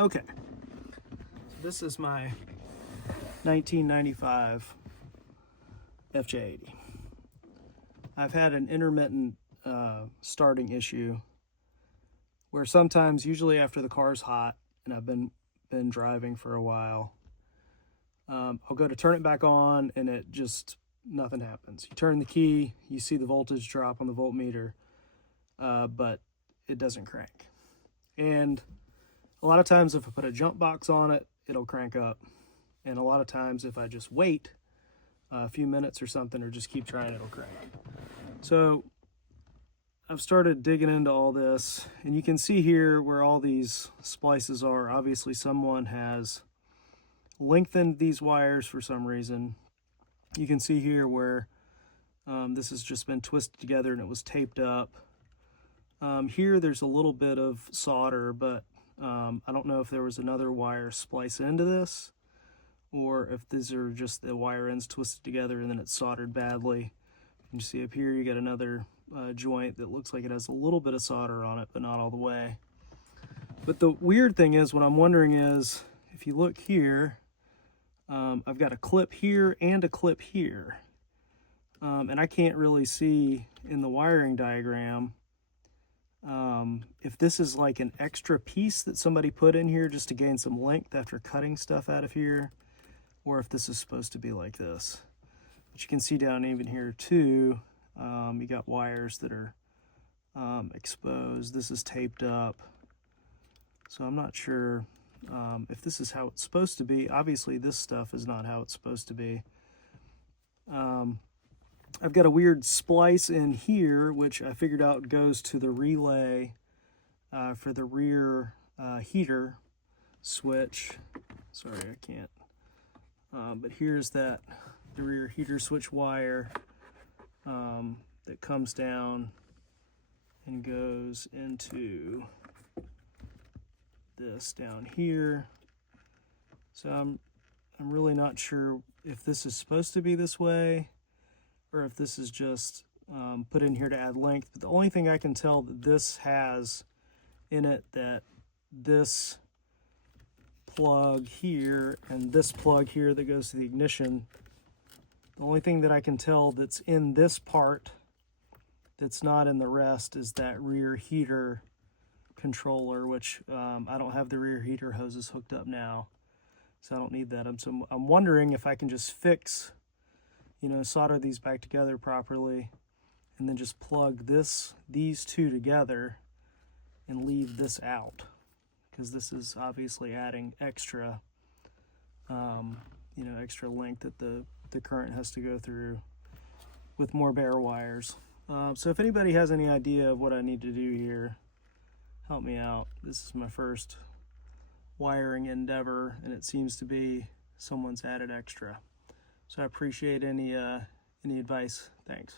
Okay, this is my 1995 FJ80. I've had an intermittent starting issue where sometimes, usually after the car's hot and I've been driving for a while, I'll go to turn it back on and it just, nothing happens. You turn the key, you see the voltage drop on the voltmeter, but it doesn't crank. And a lot of times if I put a jump box on it, it'll crank up. And a lot of times if I just wait a few minutes or something, or just keep trying, it'll crank. So I've started digging into all this, and you can see here where all these splices are. Obviously someone has lengthened these wires for some reason. You can see here where this has just been twisted together and it was taped up. Here there's a little bit of solder, but I don't know if there was another wire spliced into this, or if these are just the wire ends twisted together and then it's soldered badly. You see up here you got another joint that looks like it has a little bit of solder on it, but not all the way. But the weird thing is, what I'm wondering is, if you look here, I've got a clip here and a clip here. And I can't really see in the wiring diagram if this is like an extra piece that somebody put in here just to gain some length after cutting stuff out of here, or if this is supposed to be like this. But you can see down even here too, you got wires that are exposed. This is taped up. So I'm not sure if this is how it's supposed to be. Obviously this stuff is not how it's supposed to be. I've got a weird splice in here, which I figured out goes to the relay for the rear heater switch. Sorry, I can't. But here's the rear heater switch wire that comes down and goes into this down here. So I'm really not sure if this is supposed to be this way, or if this is just put in here to add length. But the only thing I can tell that this has in it, that this plug here and this plug here that goes to the ignition, the only thing that I can tell that's in this part that's not in the rest is that rear heater controller, which I don't have the rear heater hoses hooked up now, so I don't need that. I'm wondering if I can just fix, solder these back together properly, and then just plug these two together and leave this out, because this is obviously adding extra, extra length that the current has to go through with more bare wires. So if anybody has any idea of what I need to do here, help me out. This is my first wiring endeavor, and it seems to be someone's added extra. So I appreciate any advice. Thanks.